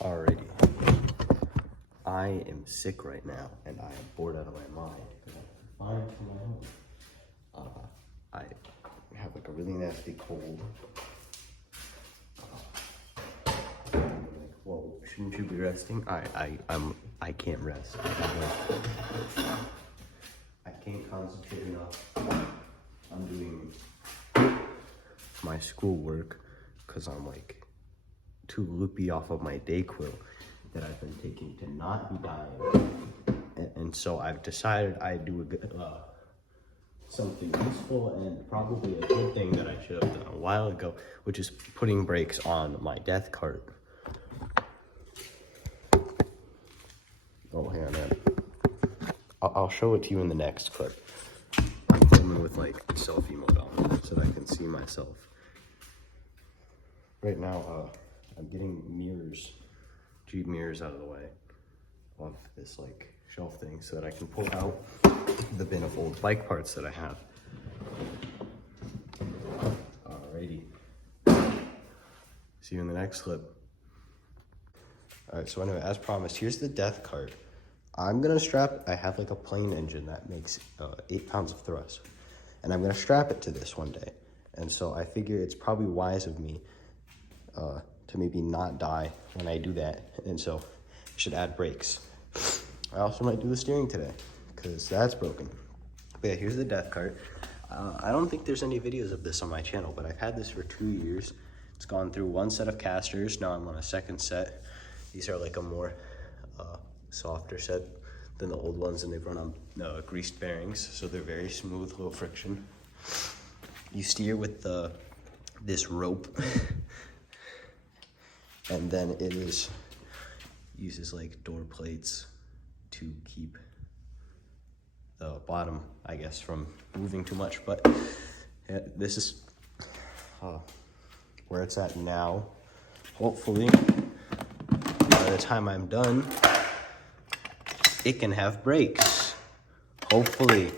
Alrighty. I am sick right now, and I am bored out of my mind. I'm fine to my own. I have like a really nasty cold. Whoa, shouldn't you be resting? I can't rest. I can't concentrate enough. I'm doing my schoolwork because I'm like too loopy off of my Dayquil that I've been taking to not be dying. And so I've decided I'd do something useful and probably a good thing that I should have done a while ago, which is putting brakes on my death cart. Oh, hang on, man. I'll show it to you in the next clip. I'm filming with like selfie mode on so that I can see myself. Right now, I'm getting mirrors, Jeep mirrors out of the way of this like shelf thing so that I can pull out the bin of old bike parts that I have. Alrighty. See you in the next clip. Alright, so anyway, as promised, here's the death cart. I'm gonna I have like a plane engine that makes 8 pounds of thrust. And I'm gonna strap it to this one day. And so I figure it's probably wise of me to maybe not die when I do that. And so I should add brakes. I also might do the steering today because that's broken. But yeah, here's the death cart. I don't think there's any videos of this on my channel, but I've had this for 2 years. It's gone through one set of casters. Now I'm on a second set. These are like a more softer set than the old ones, and they've run on greased bearings, so they're very smooth, low friction. You steer with this rope, and then it uses like door plates to keep the bottom, I guess, from moving too much. But yeah, this is where it's at now. Hopefully, by the time I'm done, it can have brakes. Hopefully.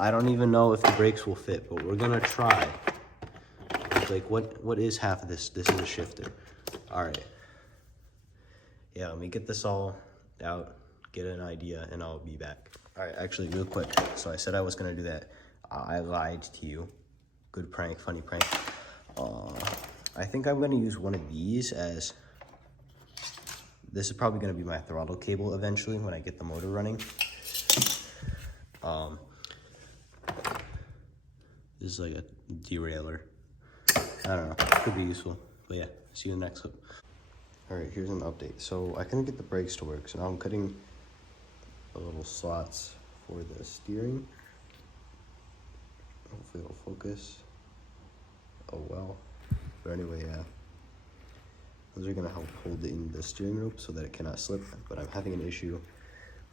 I don't even know if the brakes will fit, but we're gonna try. Like, what is half of this? This is a shifter. All right. Yeah, let me get this all out, get an idea, and I'll be back. All right, actually, real quick. So I said I was gonna do that. I lied to you. Good prank, funny prank. I think I'm gonna use one of these as, this is probably gonna be my throttle cable eventually when I get the motor running. This is like a derailleur. I don't know, could be useful. But yeah, see you in the next clip. All right, here's an update. So I couldn't get the brakes to work, so now I'm cutting the little slots for the steering. Hopefully it'll focus. Oh well. But anyway, yeah. Those are gonna help hold in the steering rope so that it cannot slip. But I'm having an issue,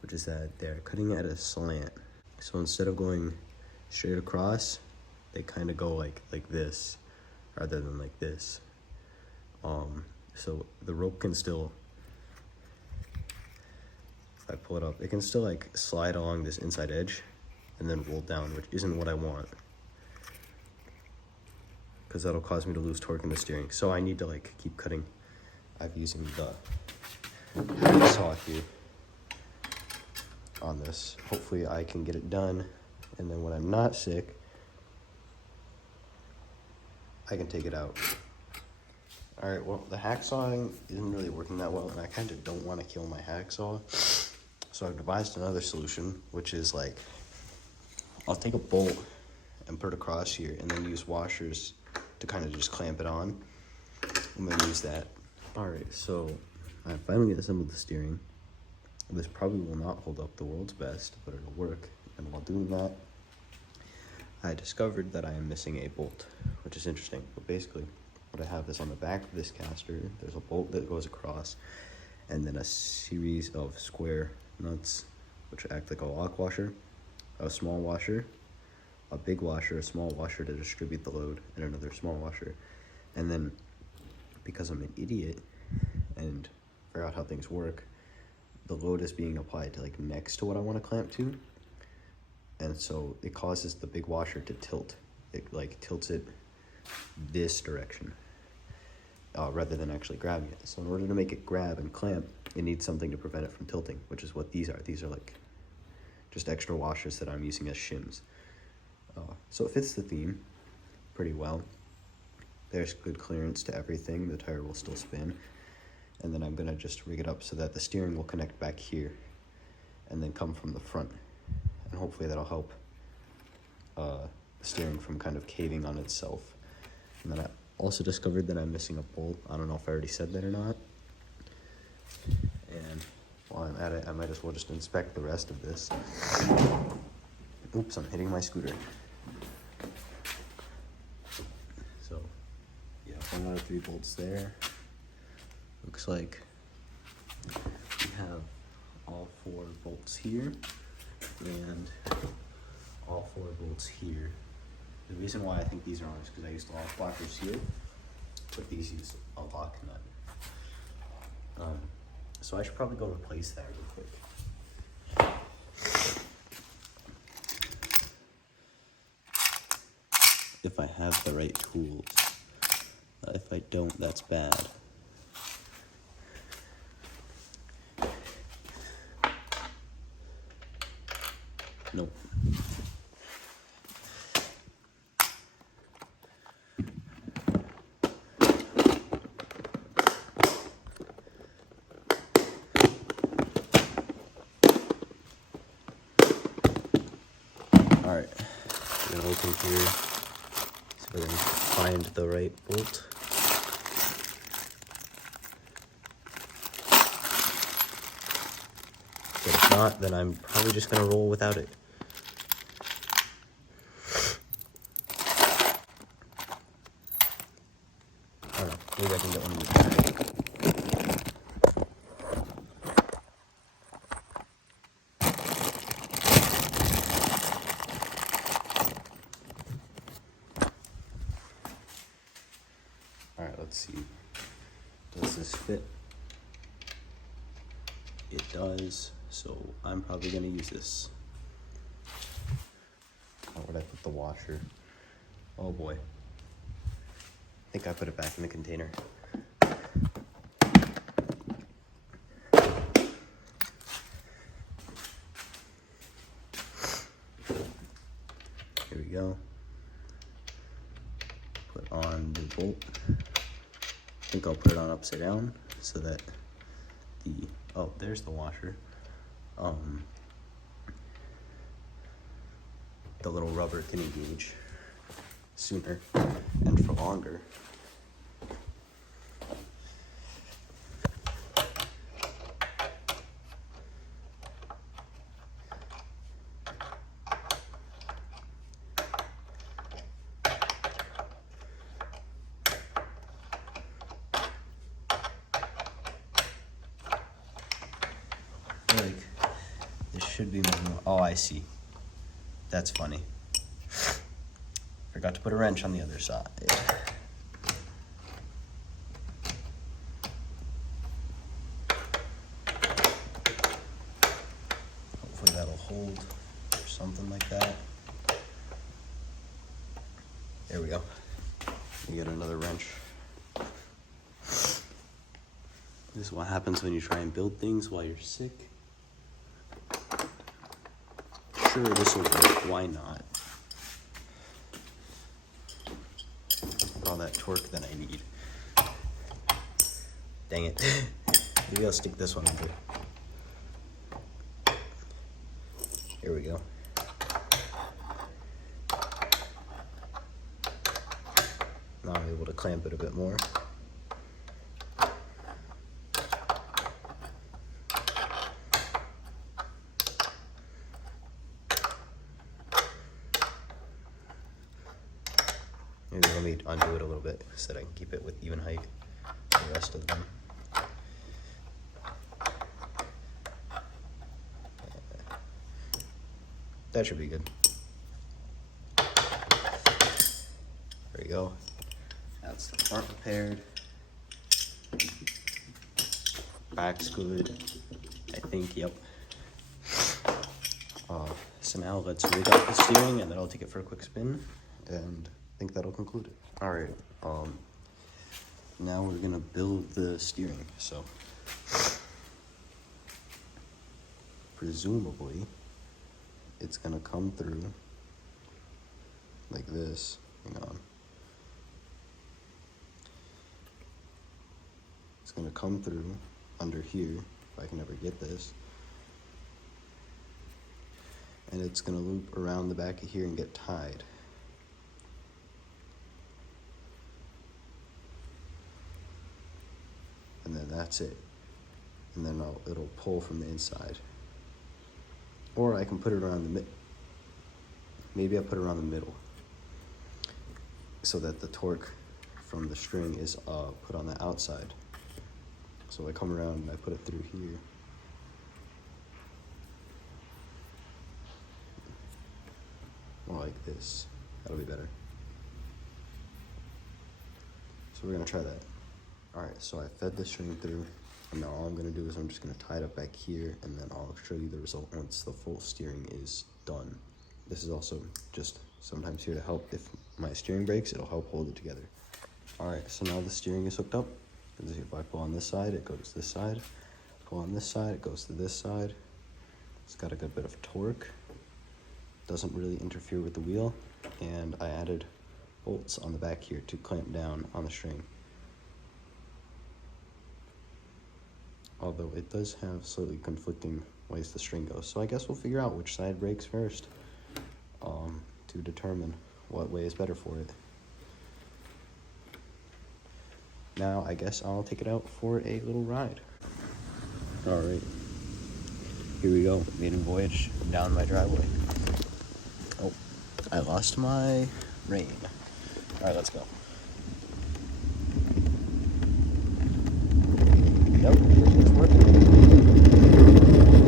which is that they're cutting at a slant. So instead of going straight across, they kind of go like this, rather than like this. So the rope can still, if I pull it up, it can still like slide along this inside edge and then roll down, which isn't what I want, because that'll cause me to lose torque in the steering. So I need to like keep cutting. I'm using the saw here on this. Hopefully I can get it done, and then when I'm not sick, I can take it out. All right, well, the hacksawing isn't really working that well, and I kind of don't want to kill my hacksaw. So I've devised another solution, which is like, I'll take a bolt and put it across here, and then use washers to kind of just clamp it on. I'm gonna use that. All right, so I finally assembled the steering. This probably will not hold up the world's best, but it'll work. And while doing that, I discovered that I am missing a bolt, which is interesting. But basically, what I have is on the back of this caster, there's a bolt that goes across, and then a series of square nuts, which act like a lock washer, a small washer, a big washer, a small washer to distribute the load, and another small washer. And then, because I'm an idiot and figure out how things work, the load is being applied to like next to what I want to clamp to. And so it causes the big washer to tilt. It like tilts it this direction. rather than actually grabbing it. So in order to make it grab and clamp, it needs something to prevent it from tilting, which is what these are. These are like just extra washers that I'm using as shims. So it fits the theme pretty well. There's good clearance to everything. The tire will still spin. And then I'm gonna just rig it up so that the steering will connect back here and then come from the front. And hopefully that'll help the steering from kind of caving on itself. And then I also discovered that I'm missing a bolt. I don't know if I already said that or not. And while I'm at it, I might as well just inspect the rest of this. Oops, I'm hitting my scooter. So, yeah, 1 out of 3 bolts there. Looks like we have all 4 bolts here and all 4 bolts here. The reason why I think these are on is because I used lock blockers here, but these use a lock nut. So I should probably go replace that real quick. If I have the right tools. If I don't, that's bad. Nope. Alright, I'm gonna open here, see if I can find the right bolt. But if not, then I'm probably just gonna roll without it. I don't know, maybe I can get one of these. Alright, let's see. Does this fit? It does, so I'm probably gonna use this. Where would I put the washer? Oh boy. I think I put it back in the container. Here we go. Put on the bolt. I think I'll put it on upside down so that oh, there's the washer. The little rubber can engage sooner and for longer. Like, this should be moving. Oh, I see. That's funny. Forgot to put a wrench on the other side. Hopefully that'll hold or something like that. There we go. You get another wrench. This is what happens when you try and build things while you're sick. Sure, this will work. Why not? All that torque that I need. Dang it. Maybe I'll stick this one under. Here we go. Now I'm able to clamp it a bit more. Maybe let me undo it a little bit so that I can keep it with even height for the rest of them. That should be good. There we go. That's the front repaired. Back's good. I think, yep. So now let's rig up the steering and then I'll take it for a quick spin and I think that'll conclude it. All right, now we're gonna build the steering. So presumably it's gonna come through like this. Hang on. It's gonna come through under here, if I can ever get this. And it's gonna loop around the back of here and get tied. And then that's it. And then it'll pull from the inside. Or I can put it around the mid. Maybe I put it around the middle, so that the torque from the string is put on the outside. So I come around and I put it through here. More like this. That'll be better. So we're gonna try that. Alright, so I fed the string through, and now all I'm gonna do is I'm just gonna tie it up back here, and then I'll show you the result once the full steering is done. This is also just sometimes here to help. If my steering breaks, it'll help hold it together. Alright, so now the steering is hooked up. If I pull on this side, it goes this side. Pull on this side, it goes to this side. It's got a good bit of torque. Doesn't really interfere with the wheel. And I added bolts on the back here to clamp down on the string. Although it does have slightly conflicting ways the string goes. So I guess we'll figure out which side breaks first to determine what way is better for it. Now I guess I'll take it out for a little ride. All right, here we go, maiden voyage down my driveway. Oh, I lost my rein. All right, let's go. Nope, it's working.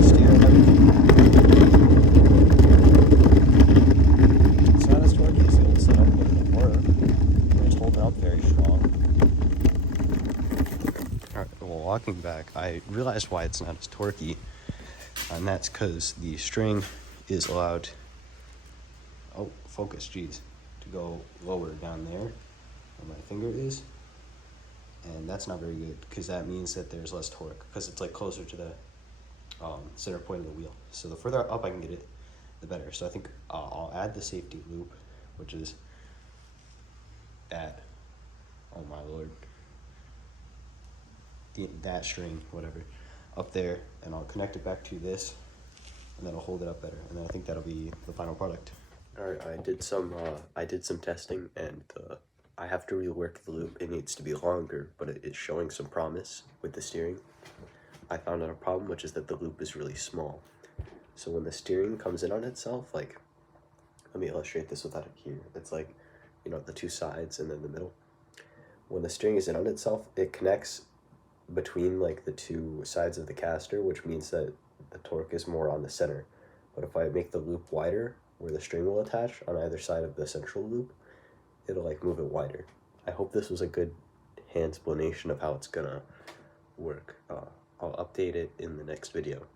Steer and everything. It's not as torquey as the old setup, but it'll work. It's holding up very strong. Alright, well, walking back, I realized why it's not as torquey, and that's because the string is allowed, oh, focus, geez, to go lower down there where my finger is. And that's not very good, because that means that there's less torque, because it's like closer to the center point of the wheel. So the further up I can get it, the better. So I think I'll add the safety loop, which is at, oh my lord, that string, whatever, up there, and I'll connect it back to this, and that'll hold it up better. And then I think that'll be the final product. All right, I did some testing, and I have to rework the loop. It needs to be longer, but it is showing some promise with the steering. I found out a problem, which is that the loop is really small. So when the steering comes in on itself, like, let me illustrate this without it here. It's like, you know, the two sides and then the middle. When the steering is in on itself, it connects between like the two sides of the caster, which means that the torque is more on the center. But if I make the loop wider, where the string will attach on either side of the central loop, it'll like move it wider. I hope this was a good hand explanation of how it's gonna work. I'll update it in the next video.